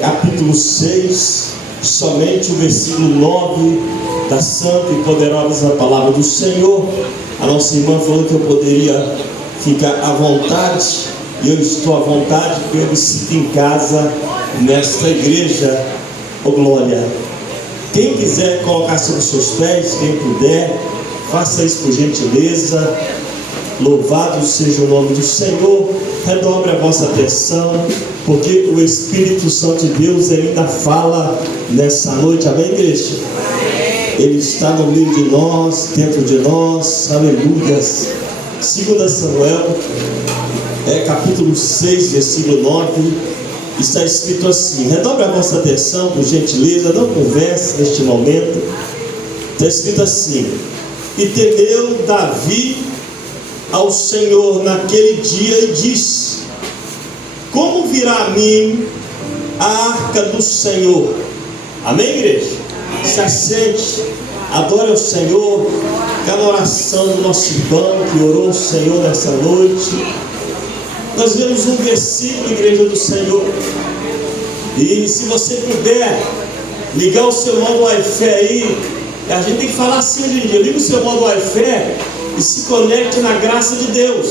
capítulo 6, somente o versículo 9 da santa e poderosa palavra do Senhor. A nossa irmã falou que eu poderia ficar à vontade, e eu estou à vontade porque eu me sinto em casa nesta igreja. Oh glória! Quem quiser colocar sobre os seus pés, quem puder, faça isso por gentileza. Louvado seja o nome do Senhor. Redobre a vossa atenção, porque o Espírito Santo de Deus ainda fala nessa noite. Amém, igreja? Ele está no meio de nós, dentro de nós. Aleluias. 2 Samuel, capítulo 6, versículo 9, está escrito assim. Redobre a vossa atenção, por gentileza, não converse neste momento. Está escrito assim: e temeu Davi ao Senhor naquele dia e disse: como virá a mim a arca do Senhor? Amém, igreja? Se assente, adore ao Senhor. Cada oração do nosso irmão que orou ao Senhor nessa noite. Nós vemos um versículo, igreja do Senhor, e se você puder ligar o seu modo Wi-Fi aí, a gente tem que falar assim hoje em dia: liga o seu modo Wi-Fi e se conecte na graça de Deus.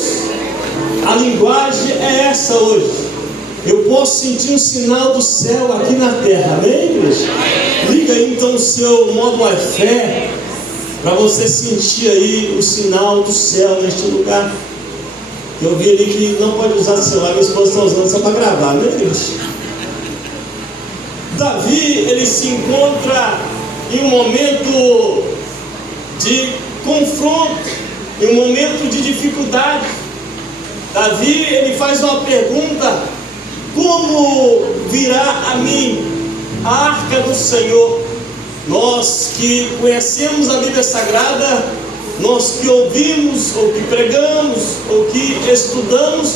A linguagem é essa hoje. Eu posso sentir um sinal do céu aqui na terra. Amém, igreja? Liga aí então o seu modo Wi-Fi para você sentir aí o sinal do céu neste lugar. Eu vi ali que não pode usar celular, minha esposa está usando só para gravar, né, igreja? Davi, ele se encontra em um momento de confronto, em um momento de dificuldade. Davi, ele faz uma pergunta: como virá a mim a arca do Senhor? Nós que conhecemos a Bíblia Sagrada, nós que ouvimos, ou que pregamos, ou que estudamos,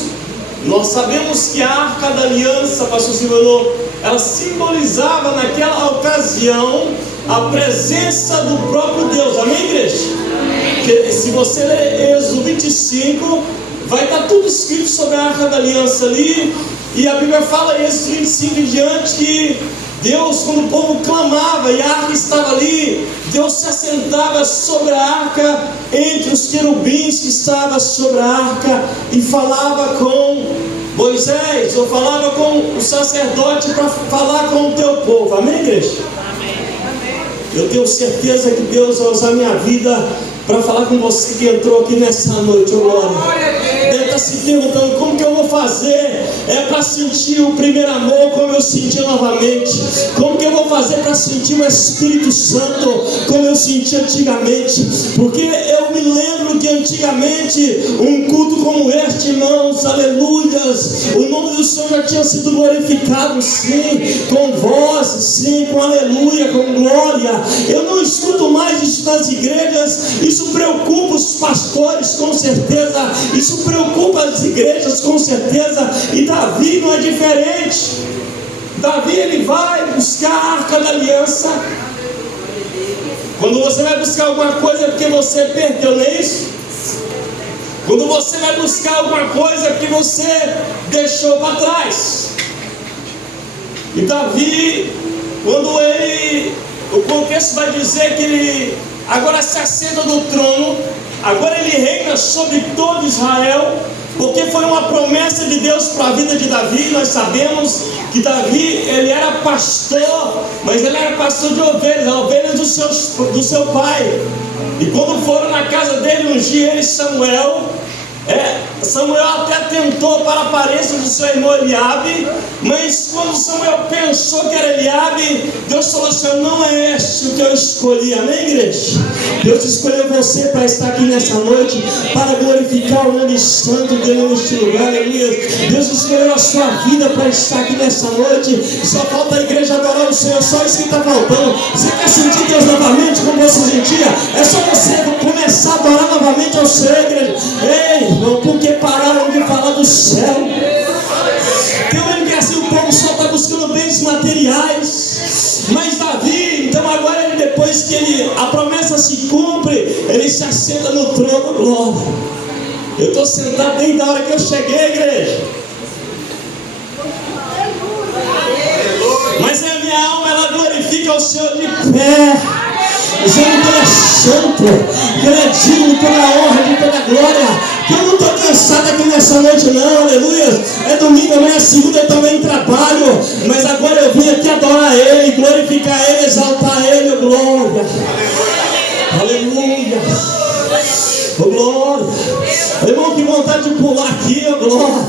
nós sabemos que a arca da aliança, pastor Silvano, ela simbolizava naquela ocasião a presença do próprio Deus. Amém, igreja? Porque se você ler Êxodo 25, vai estar tudo escrito sobre a arca da aliança ali. E a Bíblia fala em Êxodo 25 em diante que Deus, quando o povo clamava e a arca estava ali, Deus se assentava sobre a arca, entre os querubins que estavam sobre a arca, e falava com Moisés, ou falava com o sacerdote para falar com o teu povo. Amém, igreja? Amém. Eu tenho certeza que Deus vai usar minha vida para falar com você que entrou aqui nessa noite. Glória. Deve estar se perguntando: como que eu vou fazer para sentir o primeiro amor como eu senti novamente? Como que eu vou fazer para sentir o Espírito Santo como eu senti antigamente? Porque eu me lembro que antigamente um culto como este, irmãos, aleluias, o nome do Senhor já tinha sido glorificado, sim, com vozes, sim, com aleluia, com glória. Eu não escuto mais isso nas igrejas. Isso preocupa os pastores, com certeza. Isso preocupa as igrejas, com certeza. E Davi não é diferente. Davi, ele vai buscar a arca da aliança. Quando você vai buscar alguma coisa é porque você perdeu, não é isso? Quando você vai buscar alguma coisa é porque você deixou para trás. E Davi, quando ele, o contexto vai dizer que ele agora se assenta no trono, agora ele reina sobre todo Israel, porque foi uma promessa de Deus para a vida de Davi. Nós sabemos que Davi, ele era pastor, mas ele era pastor de ovelhas do seu pai. E quando foram na casa dele ungir ele, Samuel até tentou para a aparência do seu irmão Eliabe, mas quando Samuel pensou que era Eliabe, Deus falou assim: não é este o que eu escolhi. Amém, igreja? Deus escolheu você para estar aqui nessa noite, para glorificar o nome santo dele neste lugar. Aleluia. Deus escolheu a sua vida para estar aqui nessa noite. Só falta a igreja adorar o Senhor, só isso que está faltando. Você quer sentir Deus novamente como você sentia? É só você começar a adorar novamente ao Senhor, igreja. Ei, irmão, porque pararam de falar do céu. Tem um que assim, o povo só está buscando bens materiais. Mas Davi, então agora ele, depois que a promessa se cumpre, ele se assenta no trono. Glória. Eu estou sentado desde a hora que eu cheguei, igreja. Senhor de pé, dizendo que Ele é santo, que Ele é digno de toda a honra, de toda a glória. Que eu não estou cansado aqui nessa noite não, aleluia. É domingo, amanhã é segunda, eu também trabalho, mas agora eu vim aqui adorar Ele, glorificar Ele, exaltar Ele, oh glória. Aleluia. Oh glória. Irmão, que vontade de pular aqui, oh glória.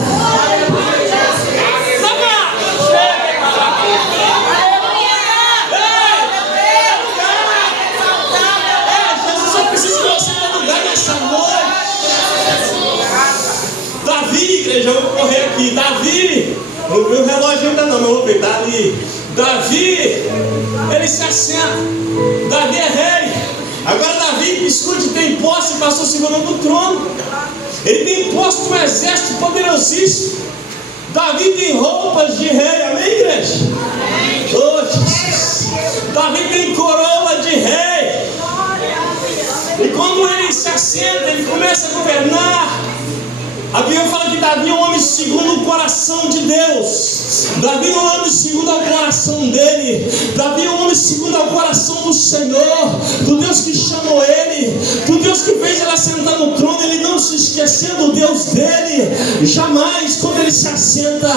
Davi, igreja, eu vou correr aqui. Davi, não vi o relógio ainda não, mas vou ver, tá ali. Davi, ele se assenta. Davi é rei. Agora Davi, escute, tem posse e passou segurando o trono. Ele tem posse de um exército poderosíssimo. Davi tem roupas de rei, amém, igreja? Oh, Jesus. Davi tem coroa de rei. E quando ele se assenta, ele começa a governar. A Bíblia fala que Davi é um homem segundo o coração de Deus. Davi é um homem segundo o coração dele. Davi é um homem segundo o coração do Senhor, do Deus que chamou ele, do Deus que fez ele assentar no trono. Ele não se esqueceu do Deus dele. Jamais, quando ele se assenta,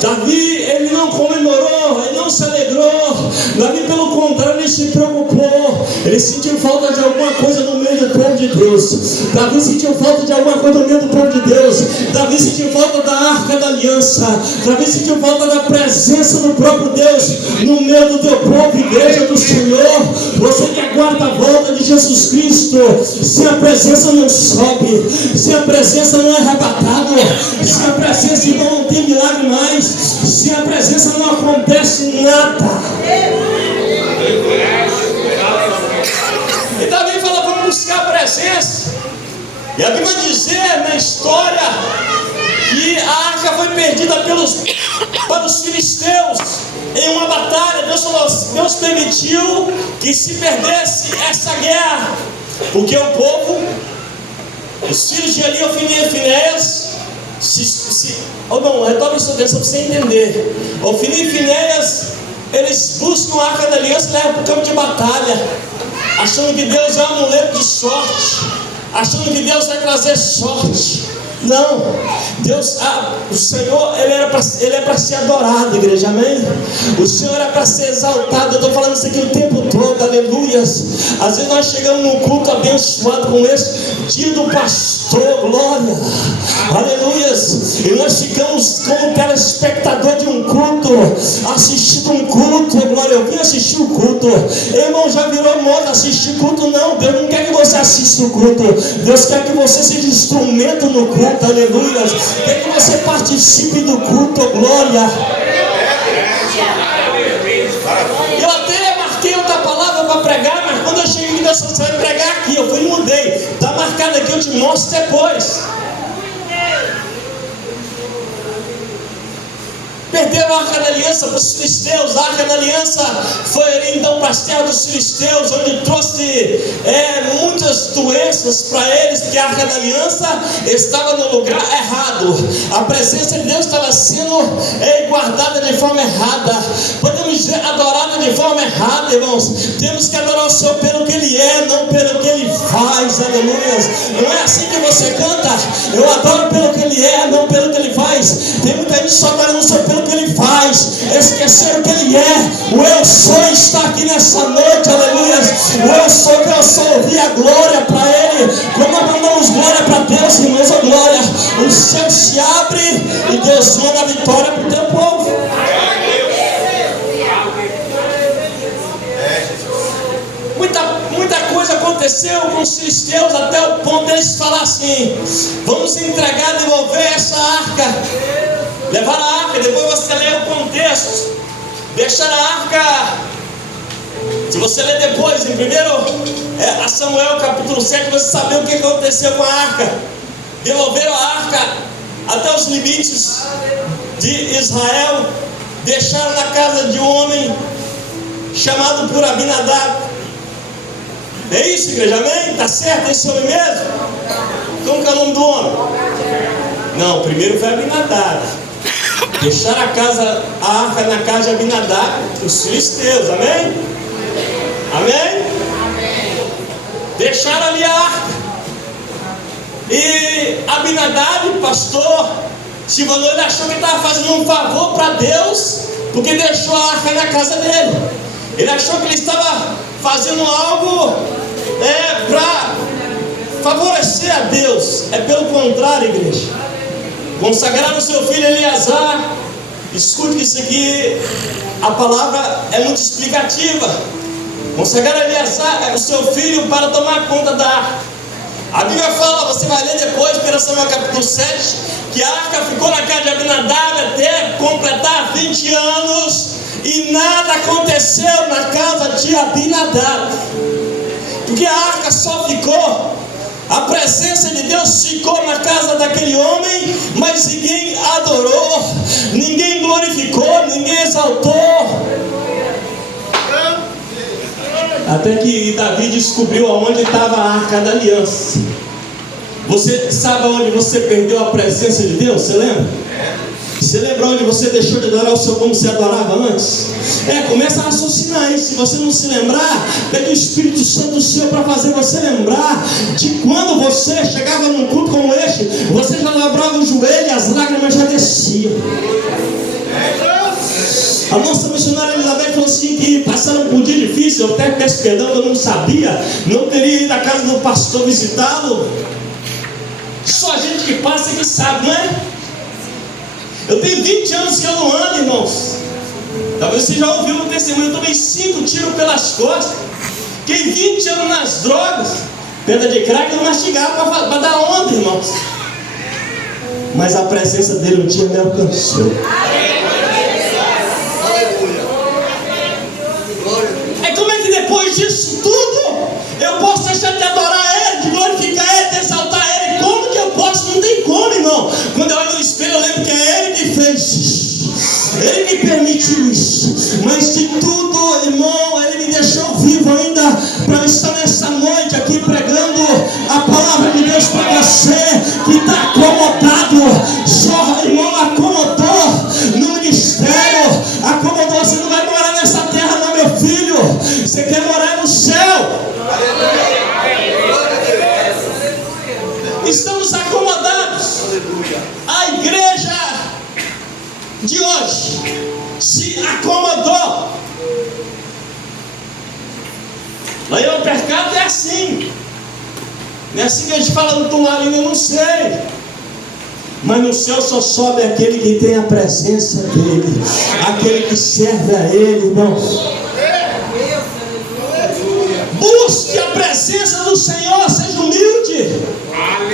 Davi, ele não comemorou, ele não se alegrou. Davi, pelo contrário, ele se preocupou. Ele sentiu falta de alguma coisa no meio do povo de Deus. Davi sentiu falta de alguma coisa no meio do povo de Deus. Davi sentiu falta da arca da aliança. Davi sentiu falta da presença do próprio Deus no meio do teu povo, igreja do Senhor. Você que aguarda a volta de Jesus Cristo, se a presença não sobe, se a presença não é arrebatada, se a presença não tem milagre mais, se a presença não acontece nada. E Davi fala: vamos buscar a presença. E a Bíblia vai dizer na história que a arca foi perdida para os filisteus em uma batalha. Deus permitiu que se perdesse essa guerra, porque o povo, os filhos de Eli, Ofni e Finéias, retome sua atenção para você entender. Ofni e Finéias, eles buscam a arca da aliança e levam para o campo de batalha, achando que Deus é um amuleto de sorte, achando que Deus vai trazer sorte. Não, Deus, o Senhor, Ele é para ser adorado, igreja, amém? O Senhor é para ser exaltado. Eu estou falando isso aqui o tempo todo, aleluias. Às vezes nós chegamos num culto abençoado como esse, dia do pastor, glória, aleluias. E nós ficamos como telespectador de um culto, assistindo um culto, glória. Eu vim assistir o culto. Irmão, já virou moda assistir culto? Não, Deus não quer que você assista o culto. Deus quer que você seja instrumento no culto. Aleluia. Quer que você participe do culto, glória. Eu até marquei outra palavra para pregar, mas quando eu cheguei aqui, Deus falou: você vai pregar aqui. Eu fui e mudei. Está marcado aqui, eu te mostro depois. Perderam a arca da aliança para os filisteus. A arca da aliança foi então para as terras dos filisteus, onde trouxe muitas doenças para eles, porque a arca da aliança estava no lugar errado. A presença de Deus estava sendo guardada de forma errada. Podemos dizer, adorada de forma errada, irmãos. Temos que adorar o Senhor pelo que Ele é, não pelo que Ele faz, aleluia. Não é assim que você canta: eu adoro pelo que Ele é, não pelo que Ele faz. Tem muita gente só adorando o Senhor pelo que Ele faz, esqueceram que Ele é. O eu sou está aqui nessa noite, aleluia. O eu sou, que eu sou, ouvir a glória para Ele. Quando nós mandamos glória para Deus, irmãos, a glória, o céu se abre e Deus manda a vitória para o teu povo. Muita coisa aconteceu com os filisteus, até o ponto deles falar assim: vamos entregar, devolver essa arca. Levar a arca, depois você lê o contexto. Deixar a arca. Se você ler depois, em a Samuel capítulo 7, você sabe o que aconteceu com a arca. Devolveram a arca até os limites de Israel. Deixaram na casa de um homem chamado por Abinadab. É isso, igreja, amém? Está certo? É esse homem mesmo? Como que é o nome do homem? Não, primeiro foi Abinadab. Deixaram a arca na casa de Abinadab, os filisteus, amém? Amém? Deixaram ali a arca. E Abinadab, pastor Silvano, ele achou que estava fazendo um favor para Deus, porque deixou a arca na casa dele. Ele achou que ele estava fazendo algo para favorecer a Deus. É pelo contrário, igreja. Consagraram o seu filho Eleazar. Escute que isso aqui, a palavra é muito explicativa. Consagraram Eleazar, o seu filho, para tomar conta da arca. A Bíblia fala, você vai ler depois, 1 Samuel capítulo 7, que a arca ficou na casa de Abinadab até completar 20 anos, e nada aconteceu na casa de Abinadab, porque a arca só ficou, a presença de Deus ficou na casa daquele homem, mas ninguém adorou, ninguém glorificou, ninguém exaltou. Até que Davi descobriu aonde estava a arca da aliança. Você sabe onde você perdeu a presença de Deus? Você lembra? Você lembra onde você deixou de adorar o Senhor como você adorava antes? Começa a raciocinar aí. Se você não se lembrar, pede o Espírito Santo do Senhor para fazer você lembrar de quando você chegava num culto como este, você já dobrava o joelho e as lágrimas já desciam. A nossa missionária Elizabeth falou assim, que passaram por um dia difícil. Eu até peço perdão, eu não sabia, não teria ido à casa do pastor visitá-lo. Só a gente que passa que sabe, não é? Eu tenho 20 anos que eu não ando, irmãos. Talvez você já ouviu no testemunho. Eu tomei 5 tiros pelas costas. Fiquei 20 anos nas drogas. Pedra de crack eu não mastigava para dar onda, irmãos. Mas a presença dele um dia me alcançou. Como é que depois disso tudo eu posso deixar de adorar Ele, de glorificar Ele, de exaltar Ele? Como que eu posso? Não tem como, irmão. Quando eu olho no espelho eu lembro que é Ele que fez isso, Ele me permitiu isso. Mas de tudo, irmão, Ele me deixou vivo ainda para estar nessa noite aqui pregando a palavra de Deus para você que está acomodado. Só, irmão, acomodou no ministério, acomodou. Você não vai morar nessa terra não, meu filho. Você quer morar no céu. Estamos acomodados. A igreja de hoje se acomodou. Lá em Alpercado é assim. Não é assim que a gente fala no Tumarino, eu não sei. Mas no céu só sobe aquele que tem a presença dele, aquele que serve a ele, irmãos. Busque a presença do Senhor, seja humilde.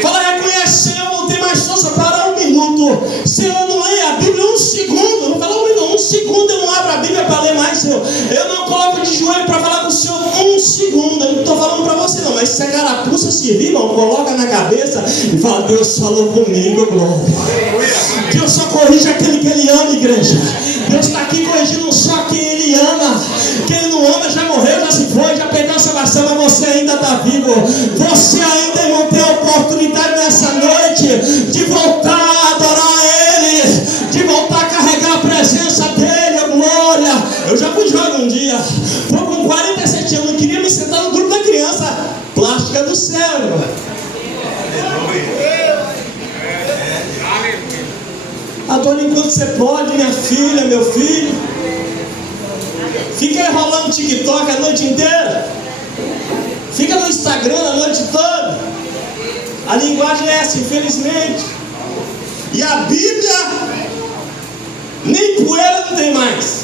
Fala, reconhece, Senhor, não tem mais força para um minuto. Senhor, eu não leio a Bíblia um segundo. Não fala um minuto, um segundo eu não abro a Bíblia para ler mais, Senhor. Eu não coloco de joelho para falar com o Senhor um segundo. Eu não estou falando para você não, mas se a carapuça servir, irmão, coloca na cabeça e fala, Deus falou comigo, glória. Deus só corrige aquele que Ele ama, igreja. Deus está aqui corrigindo só quem Ele ama. Quem não ama já morreu, já se foi, já perdeu a salvação, mas você ainda está vivo. Você ainda, irmão, tem a oportunidade nessa noite de voltar a adorar Ele, de voltar a carregar a presença dEle, a glória. Eu já fui jovem um dia, estou com 47 anos, queria me sentar no grupo da criança plástica do céu, irmão. Adore enquanto você pode, minha filha, meu filho. Fica enrolando TikTok a noite inteira. Fica no Instagram a noite toda. A linguagem é essa, infelizmente. E a Bíblia, nem poeira não tem mais.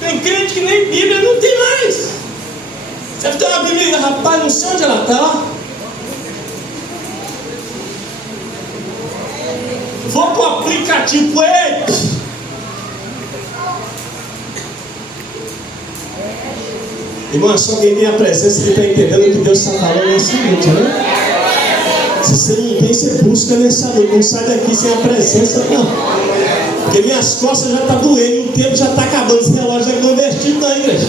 Tem crente que nem Bíblia não tem mais. Você tem uma Bíblia, rapaz, não sei onde ela está. Vou para o aplicativo, ei! Irmão, só quem tem a presença que está entendendo o que Deus está falando nessa noite, né? Se você não tem, você busca nessa noite. Não sai daqui sem a presença, não. Porque minhas costas já estão doendo, o tempo já está acabando, esse relógio já é invertido na igreja.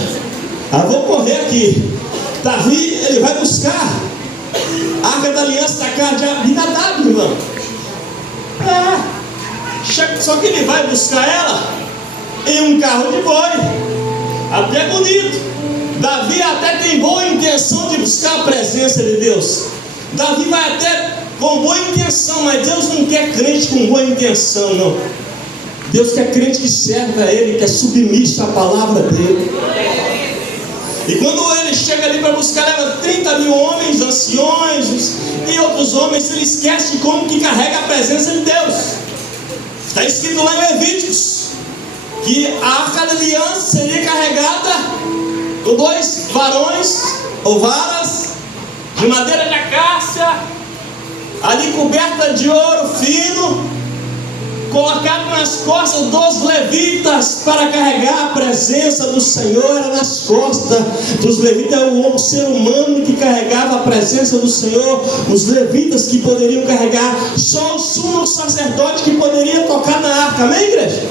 Vou correr aqui. Davi, ele vai buscar a arca da aliança da casa de Abinadab, irmão. Só que ele vai buscar ela em um carro de boi. Até bonito. Davi até tem boa intenção de buscar a presença de Deus. Davi vai até com boa intenção, mas Deus não quer crente com boa intenção, não. Deus quer crente que serve a Ele, que é submisso à palavra dEle. E quando ele chega ali para buscar, leva 30 mil homens, anciões e outros homens, ele esquece de como que carrega a presença de Deus. Está escrito lá em Levíticos que a arca da aliança seria carregada com 2 varões ou varas de madeira de acácia, ali coberta de ouro fino, colocado nas costas dos levitas para carregar a presença do Senhor. Era nas costas dos levitas, o ser humano que carregava a presença do Senhor, os levitas que poderiam carregar, só o sumo sacerdote que poderia tocar na arca. Amém, igreja?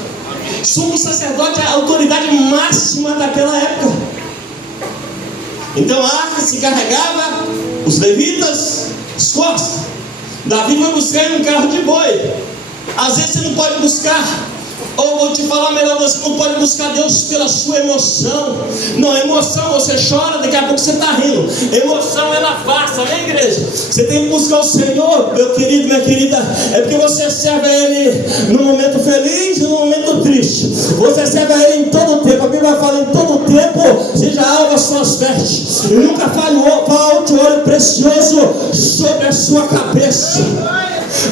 Sumo sacerdote é a autoridade máxima daquela época. Então a arca se carregava, os levitas, as costas. Davi foi buscar em um carro de boi. Às vezes você não pode buscar, ou vou te falar melhor, você não pode buscar Deus pela sua emoção. Não, emoção você chora, daqui a pouco você está rindo. Emoção ela passa, né, igreja? Você tem que buscar o Senhor, meu querido, minha querida. É porque você serve a Ele no momento feliz e no momento triste. Você serve a Ele em todo o tempo. A Bíblia fala em todo o tempo, seja alva as suas vestes, e nunca falte o óleo precioso sobre a sua cabeça.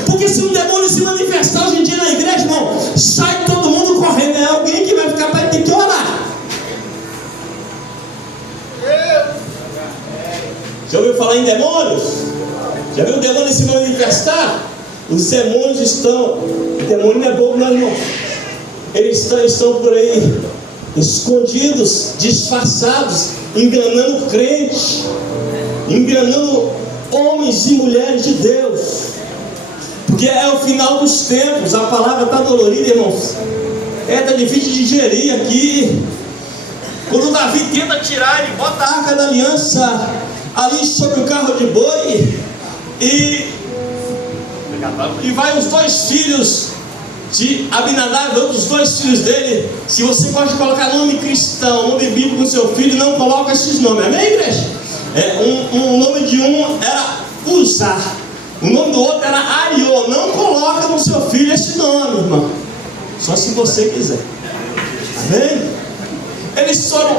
Porque se um demônio se manifestar hoje em dia na igreja, irmão, sai todo mundo correndo. É alguém que vai ficar para ter que orar. Já ouviu falar em demônios? Já viu o demônio se manifestar? Os demônios estão... O demônio não é bobo, não, irmão. Eles estão por aí escondidos, disfarçados, enganando crentes, enganando homens e mulheres de Deus. Porque é o final dos tempos. A palavra está dolorida, irmãos. Está difícil de digerir aqui. Quando Davi tenta tirar, ele bota a arca da aliança ali sobre o carro de boi. E vai os 2 filhos de Abinadab, outros 2 filhos dele. Se você gosta de colocar nome cristão, nome bíblico no seu filho, não coloca esses nomes. Amém, igreja? O nome de um era Uzá. O nome do outro era Ariô. Não coloca no seu filho esse nome, irmão. Só se você quiser. Amém? Eles foram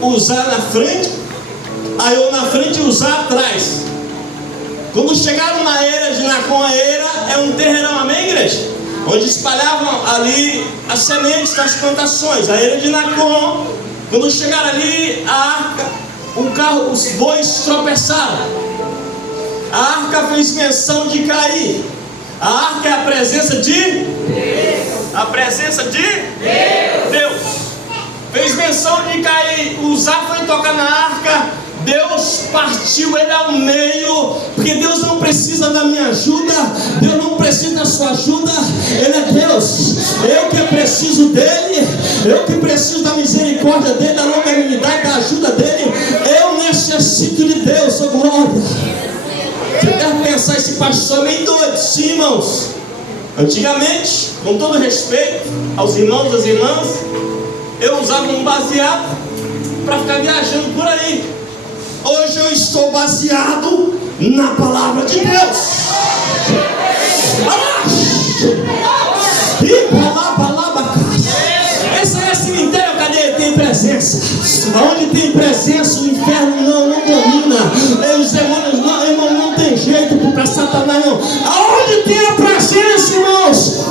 Uzá na frente, Ariô na frente e Uzá atrás. Quando chegaram na eira de Nacon, a eira é um terreirão, amém, igreja? Onde espalhavam ali as sementes das plantações. A eira de Nacon. Quando chegaram ali, a arca, o carro, os bois tropeçaram. A arca fez menção de cair. A arca é a presença de Deus. A presença de Deus. Fez menção de cair. Uzá foi tocar na arca. Deus partiu ele ao meio. Porque Deus não precisa da minha ajuda. Deus não precisa da sua ajuda. Ele é Deus. Eu que preciso dele. Eu que preciso da misericórdia dele, da longanimidade, da ajuda dele. Eu necessito de Deus, oh glória. Você deve pensar, esse pastor é meio doido. Sim, irmãos. Antigamente, com todo respeito aos irmãos e às irmãs, eu usava um baseado para ficar viajando por aí. Hoje eu estou baseado na palavra de Deus. Esse aí é cemitério, cadê? Tem presença. Onde tem presença, o inferno não domina. Os demônios não, irmão, não tem jeito para Satanás, não. Aonde tem a presença, irmãos?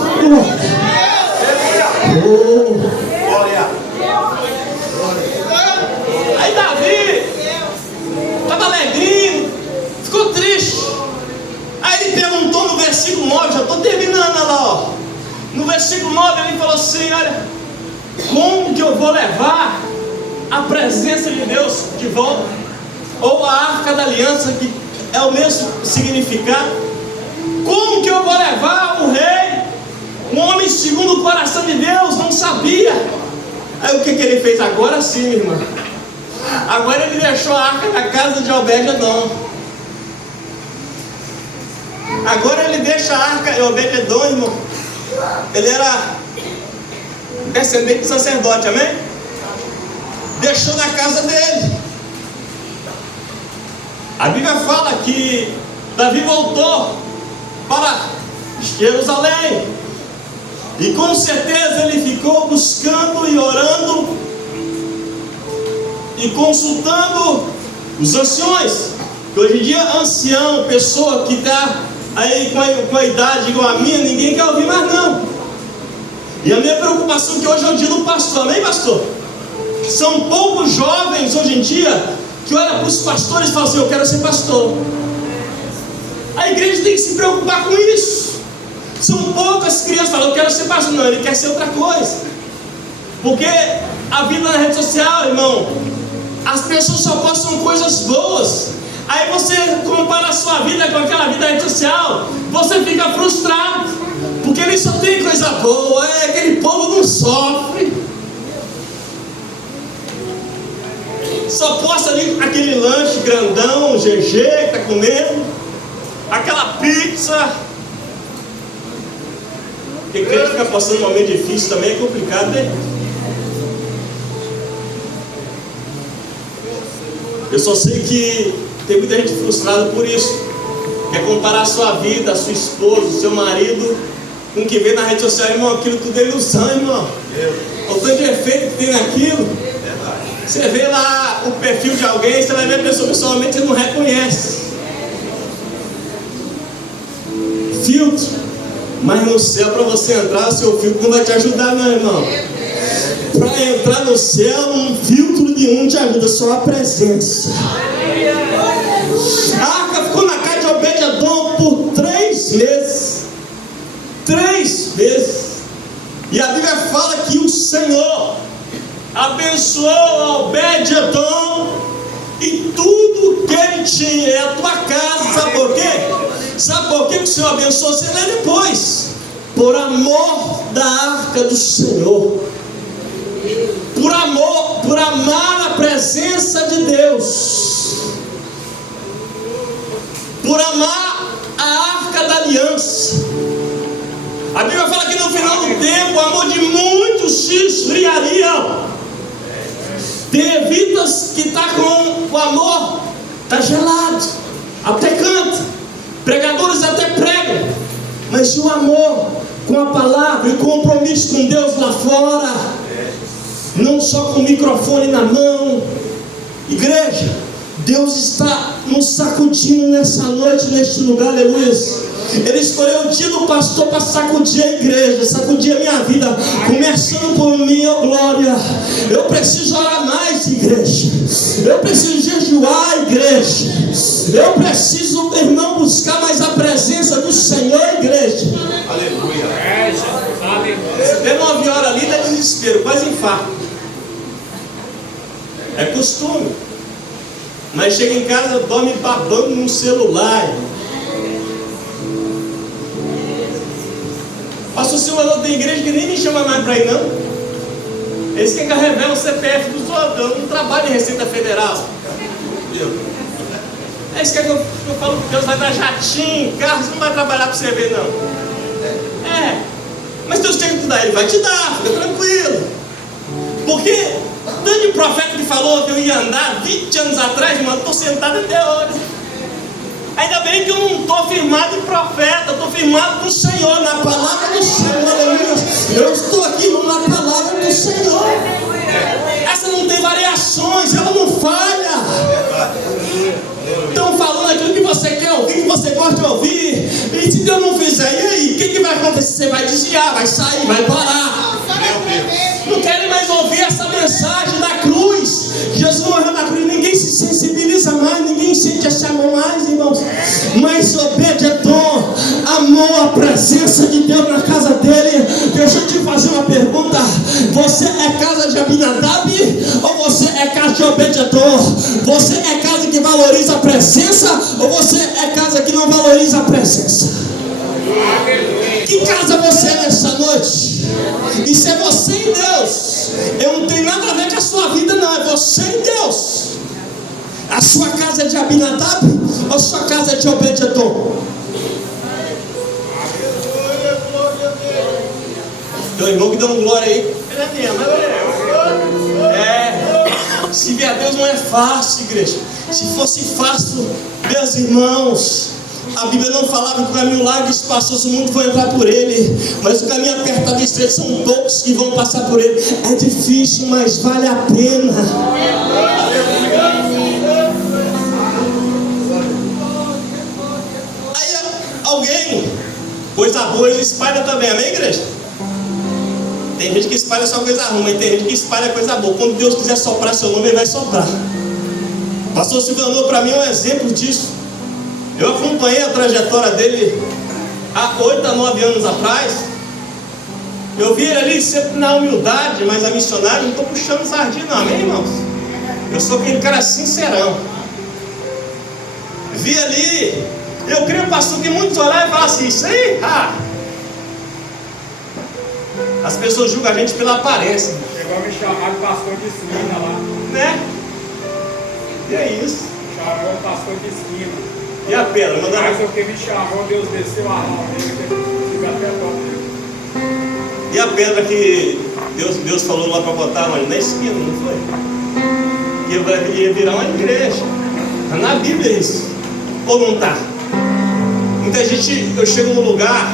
Aí Davi estava alegrinho, ficou triste. Aí ele perguntou no versículo 9, já estou terminando lá, ó. No versículo 9 ele falou assim: olha, como que eu vou levar a presença de Deus de volta? Ou a arca da aliança, que é o mesmo significado. Como que eu vou levar o rei? Um homem segundo o coração de Deus, não sabia. Aí o que ele fez? Agora sim, minha irmã. Agora ele deixou a arca na casa de Obed-edom. Agora ele deixa a arca de Obed-edom, irmão. Ele era descendente de sacerdote, amém? deixou na casa dele. A Bíblia fala que Davi voltou para Jerusalém, e com certeza ele ficou buscando e orando e consultando os anciões. Que hoje em dia, ancião, pessoa que está aí com a idade igual a minha, ninguém quer ouvir mais não. E a minha preocupação é que hoje é o dia do pastor, amém, pastor? São poucos jovens hoje em dia que olham para os pastores e falam assim: eu quero ser pastor. A igreja tem que se preocupar com isso. São poucas crianças que falam: eu quero ser pastor. Não, ele quer ser outra coisa. Porque a vida na rede social, irmão, as pessoas só postam coisas boas. Aí você compara a sua vida com aquela vida na rede social, você fica frustrado, porque ele só tem coisa boa. Aquele povo não sofre. Só posta ali aquele lanche grandão, GG que está comendo, aquela pizza. Porque crente fica passando um momento difícil também é complicado, né? Eu só sei que tem muita gente frustrada por isso. Quer comparar a sua vida, a sua esposa, o seu marido com o que vê na rede social. Irmão, aquilo tudo é ilusão, irmão. O tanto de efeito que tem naquilo. Você vê lá o perfil de alguém, você vai ver a pessoa pessoalmente, você não reconhece. Filtro. Mas no céu, para você entrar, seu filtro não vai te ajudar não, irmão. Para entrar no céu, um filtro nenhum te ajuda, só a presença. A arca ficou na casa de Obed-Edom por 3 meses. 3 meses. E a Bíblia fala que o Senhor abençoou Obed-Edom e tudo que ele tinha. É a tua casa. Sabe por quê? Sabe por que o Senhor abençoou? Você lê depois. Por amor da arca do Senhor. Por amor, por amar a presença de Deus. Por amar a arca da aliança. A Bíblia fala que no final do tempo o amor de muitos se esfriaria. Tem levitas que está com o amor, está gelado, até canta, pregadores até pregam, mas se o amor com a palavra e o compromisso com Deus lá fora, não só com o microfone na mão, igreja, Deus está nos sacudindo nessa noite, neste lugar, aleluia. Ele escolheu o dia do pastor para sacudir a igreja, sacudir a minha vida, começando por mim, oh glória. Eu preciso orar mais, igreja. Eu preciso jejuar, igreja. Eu preciso, irmão, buscar mais a presença do Senhor, igreja. Aleluia. Até 9 horas ali dá desespero, quase infarto. É costume. Mas chega em casa, dorme babando no celular. Pastor Silvano, tem igreja que nem me chama mais para ir, não. Eles querem que eu revele o CPF dos outros. Eu não trabalho em Receita Federal. Eles querem que eu falo que Deus vai dar jatinho, carro. Você não vai trabalhar para você ver, não. Mas Deus tem que te dar, Ele vai te dar, fica tranquilo. Porque tanto de profeta que falou que eu ia andar 20 anos atrás, irmão, eu estou sentado até hoje. Ainda bem que eu não estou firmado em profeta, eu estou firmado no Senhor, na palavra do Senhor, aleluia. Eu estou aqui na palavra do Senhor. Essa não tem variações, ela não falha. Estão falando aquilo que você quer ouvir, que você gosta de ouvir. E se Deus não fizer, e aí? O que vai acontecer? Você vai desviar, vai sair, vai parar. Não querem mais ouvir essa mensagem da cruz. Jesus morreu na cruz, ninguém se sensibiliza mais, ninguém sente esse amor mais, irmãos. Mas Obed-Edom amou a presença de Deus na casa dele. Deixa eu te fazer uma pergunta: você é casa de Abinadab ou você é casa de Obed-Edom? Você é casa que valoriza a presença ou você é casa que não valoriza a presença? Que casa você é nessa noite? Isso é você em Deus. Eu não tenho nada a ver com a sua vida, não. É você em Deus. A sua casa é de Abinadab ou a sua casa é de Obed-Edom? Tem um irmão que dá um glória aí. Servir a Deus não é fácil, igreja. Se fosse fácil, meus irmãos, a Bíblia não falava que o caminho largo e espaçoso, muitos vão entrar por ele, mas o caminho apertado e estreito são poucos que vão passar por ele. É difícil, mas vale a pena. Aí alguém, coisa boa ele espalha também, amém, igreja? Tem gente que espalha só coisa ruim, tem gente que espalha coisa boa. Quando Deus quiser soprar seu nome, ele vai soprar. O pastor Silvano para mim é um exemplo disso. Eu acompanhei a trajetória dele há 8 a 9 anos atrás. Eu vi ele ali sempre na humildade, mas a missionária, não estou puxando sardinha não, amém, irmãos? Eu sou aquele cara sincerão. Vi ali, eu creio, pastor, que muitos olhar e falar assim, isso aí, as pessoas julgam a gente pela aparência. Chegou a me chamar de pastor de esquina lá. Né? E é isso. Chamou de pastor de esquina. E a pedra? Mas o que me chamou, Deus desceu a mão dele, que fica até top. E a pedra que Deus falou lá para botar onde? Na esquina, não foi? Ia virar uma igreja. Está na Bíblia isso. Ou não está? Muita gente, eu chego num lugar,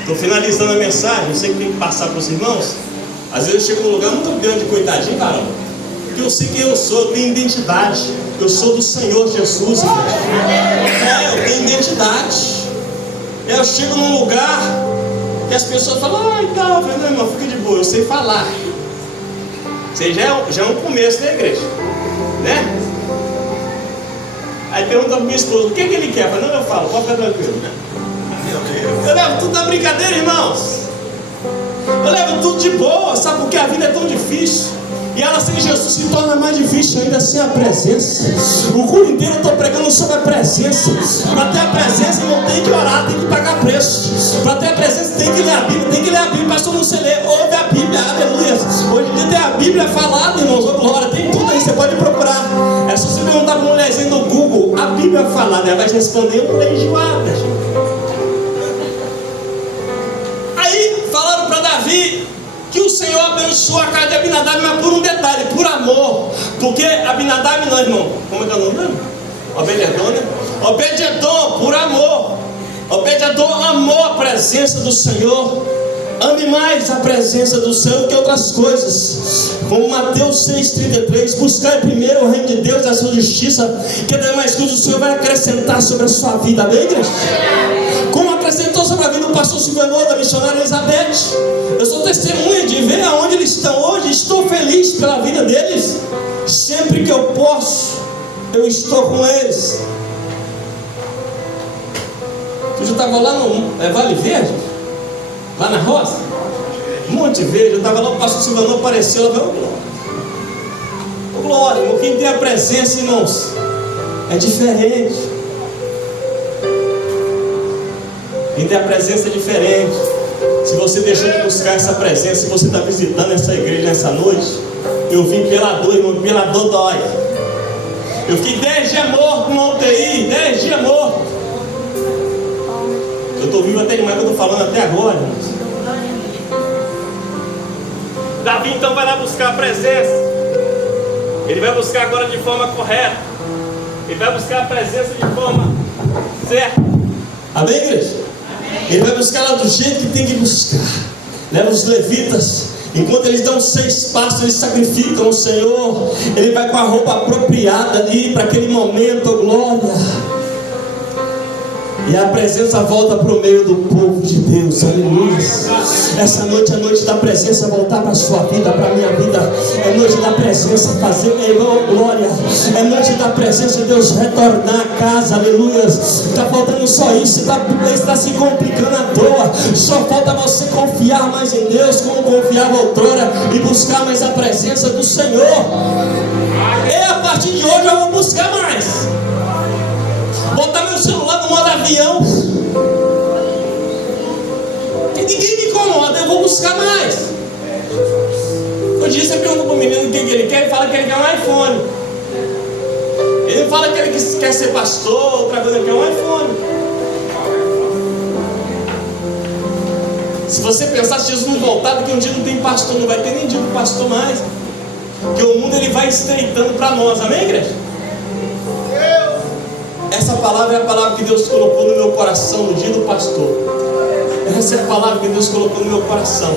estou finalizando a mensagem, eu sei que tem que passar para os irmãos. Às vezes eu chego num lugar muito grande, coitadinho, varão, porque eu sei quem eu sou, eu tenho identidade. Eu sou do Senhor Jesus. Eu tenho identidade. Eu chego num lugar que as pessoas falam, então, meu irmão, fica de boa, eu sei falar. Isso aí já é um começo da igreja, né? Aí pergunta para minha esposa, o que ele quer? Eu falo, não, eu falo, pode ficar tranquilo, né? Eu levo tudo na brincadeira, irmãos. Eu levo tudo de boa, sabe? Porque a vida é tão difícil. E ela sem Jesus se torna mais difícil ainda sem a presença. O culto inteiro eu estou pregando sobre a presença. Para ter a presença não tem que orar, tem que pagar preço. Para ter a presença tem que ler a Bíblia. Tem que ler a Bíblia, pastor, não sei ler. Ouve a Bíblia, aleluia. Hoje em dia tem a Bíblia falada, irmãos, oh, glória. Tem tudo aí, você pode procurar. É só você perguntar para uma mulherzinha do Google, a Bíblia falada, ela vai te responder, eu não leio enjoada, gente. Aí falaram para Davi que o Senhor abençoou a casa de Abinadab, mas por um detalhe, por amor. Porque Abinadab não, irmão, como é que é o nome dele? Obed-edom, né? Obed-edom, por amor. Obed-edom amou a presença do Senhor. Ame mais a presença do Senhor que outras coisas. Como Mateus 6,33, buscar primeiro o reino de Deus e a sua justiça, que as demais coisas o Senhor vai acrescentar sobre a sua vida, amém, igreja? Como acrescentou sobre a vida do pastor Silvano, da missionária Elizabeth. Eu sou testemunha de ver aonde eles estão hoje. Estou feliz pela vida deles. Sempre que eu posso, eu estou com eles. Eu já estava lá no Vale Verde, lá na roça, Monte Verde. Eu estava lá, o pastor Silvano apareceu. Ela falou, glória, irmão, quem tem a presença, irmãos, é diferente. Quem tem a presença é diferente. Se você deixou de buscar essa presença, se você está visitando essa igreja nessa noite, eu vim pela dor, irmão, pela dor dói. Eu fiquei 10 dias morto no UTI, 10 dias morto. Eu estou vivo até demais que eu estou falando até agora, irmãos. Davi então vai lá buscar a presença. Ele vai buscar agora de forma correta. Ele vai buscar a presença de forma certa. Amém, igreja? Ele vai buscar ela do jeito que tem que buscar. Leva os levitas, enquanto eles dão 6 passos, eles sacrificam o Senhor. Ele vai com a roupa apropriada ali para aquele momento, oh, glória. E a presença volta para o meio do povo de Deus, aleluia. Essa noite é a noite da presença voltar para a sua vida, para a minha vida. É noite da presença fazer, irmão, glória. É noite da presença de Deus retornar a casa, aleluia. Está faltando só isso, está se complicando à toa. Só falta você confiar mais em Deus, como confiava outrora, e buscar mais a presença do Senhor. E a partir de hoje eu vou buscar mais. Botar meu celular no modo avião. E ninguém me incomoda, eu vou buscar mais. Hoje você pergunta para o menino o que ele quer, ele fala que ele quer um iPhone. Ele não fala que ele quer ser pastor, outra coisa, ele quer um iPhone. Se você pensar, se Jesus não voltar, daqui um dia não tem pastor, não vai ter nem dia para pastor mais. que o mundo ele vai estreitando para nós, amém, igreja? Essa palavra é a palavra que Deus colocou no meu coração no dia do pastor. Essa é a palavra que Deus colocou no meu coração.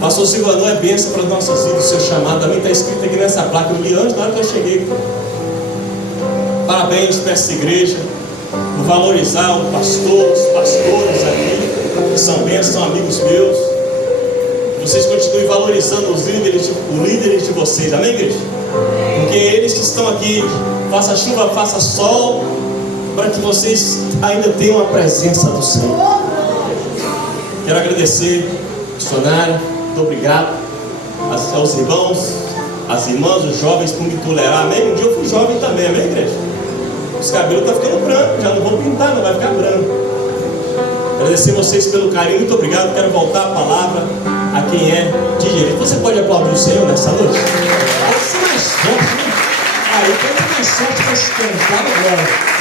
Pastor Silvano é bênção para nossas vidas, o seu chamado também está escrito aqui nessa placa. Eu li antes, na hora que eu cheguei. Parabéns para essa igreja, por valorizar o pastor, os pastores aqui, que são bênçãos, são amigos meus. Vocês continuem valorizando os líderes de vocês, amém, igreja? Porque eles que estão aqui, faça chuva, faça sol, para que vocês ainda tenham a presença do Senhor. Quero agradecer, missionário, muito obrigado aos irmãos, às irmãs, os jovens por me tolerar, amém? Um dia eu fui jovem também, amém, igreja? Os cabelos estão ficando brancos, já não vou pintar, não vai ficar branco. Agradecer vocês pelo carinho, muito obrigado. Quero voltar a palavra a quem é de direito. Você pode aplaudir o Senhor nessa noite? Pode ser mais forte, né? Aí, quanto mais forte vai se cantar agora.